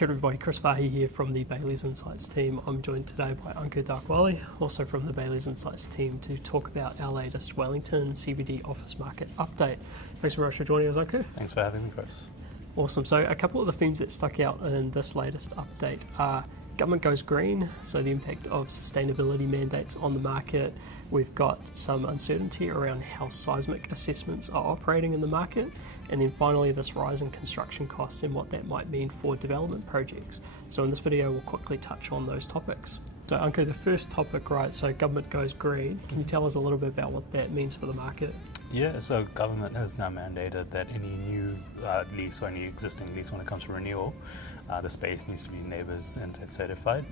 Kia ora everybody, Chris Farhi here from the Bayleys Insights team. I'm joined today by Ankur Dakwale, also from the Bayleys Insights team, to talk about our latest Wellington CBD office market update. Thanks very much for joining us, Ankur. Thanks for having me, Chris. Awesome. So a couple of the themes that stuck out in this latest update are government goes green, so the impact of sustainability mandates on the market. We've got some uncertainty around how seismic assessments are operating in the market. And then finally, this rise in construction costs and what that might mean for development projects. So in this video, we'll quickly touch on those topics. So Ankur, the first topic, right, so government goes green. Can you tell us a little bit about what that means for the market? Yeah, so government has now mandated that any new lease or any existing lease, when it comes to renewal, the space needs to be neighbours Insect certified,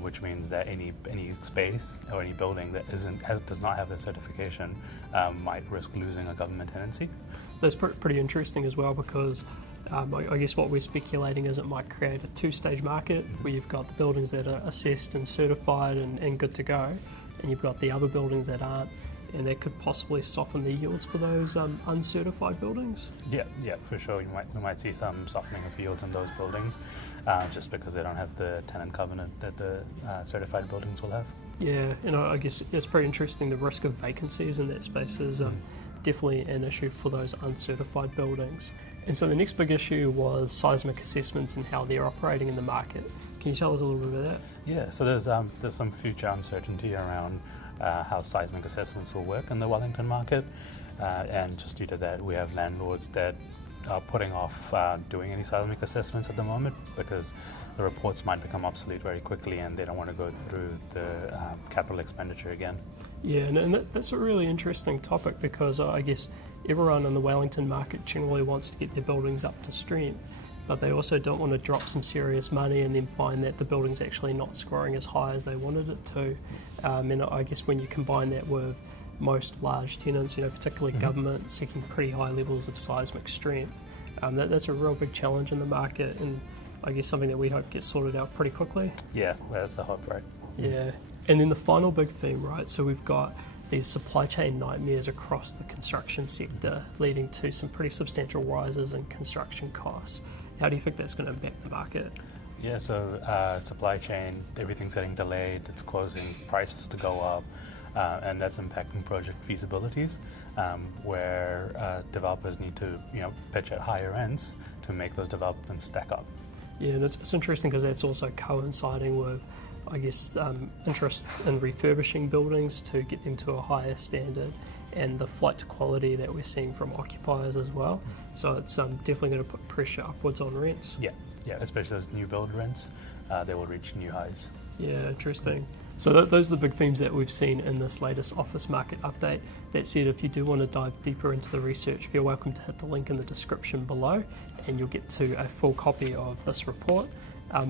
which means that any space or any building that does not have the certification might risk losing a government tenancy. That's pretty interesting as well, because I guess what we're speculating is it might create a two-stage market where you've got the buildings that are assessed and certified and good to go, and you've got the other buildings that aren't, and that could possibly soften the yields for those uncertified buildings. Yeah, for sure. We might see some softening of yields in those buildings, just because they don't have the tenant covenant that the certified buildings will have. Yeah, and I guess it's pretty interesting. The risk of vacancies in that space is definitely an issue for those uncertified buildings. And so the next big issue was seismic assessments and how they're operating in the market. Can you tell us a little bit about that? Yeah, so there's some future uncertainty around how seismic assessments will work in the Wellington market, and just due to that, we have landlords that are putting off doing any seismic assessments at the moment because the reports might become obsolete very quickly and they don't want to go through the capital expenditure again. Yeah, and that's a really interesting topic, because I guess everyone in the Wellington market generally wants to get their buildings up to strength, but they also don't want to drop some serious money and then find that the building's actually not scoring as high as they wanted it to. And I guess when you combine that with most large tenants, particularly government, seeking pretty high levels of seismic strength, that's a real big challenge in the market, and I guess something that we hope gets sorted out pretty quickly. Yeah, that's the heartbreak. Yeah, and then the final big theme, right, so we've got these supply chain nightmares across the construction sector, leading to some pretty substantial rises in construction costs. How do you think that's going to impact the market? Yeah, so supply chain, everything's getting delayed, it's causing prices to go up, and that's impacting project feasibilities, where developers need to pitch at higher ends to make those developments stack up. Yeah, and it's interesting because that's also coinciding with, I guess, interest in refurbishing buildings to get them to a higher standard, and the flight to quality that we're seeing from occupiers as well. So it's definitely going to put pressure upwards on rents. Yeah, especially those new build rents, they will reach new highs. Yeah, interesting. So those are the big themes that we've seen in this latest office market update. That said, if you do want to dive deeper into the research, feel welcome to hit the link in the description below, and you'll get to a full copy of this report.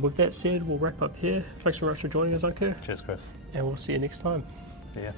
With that said, we'll wrap up here. Thanks very much for joining us, Ankur. Cheers, Chris. And we'll see you next time. See ya.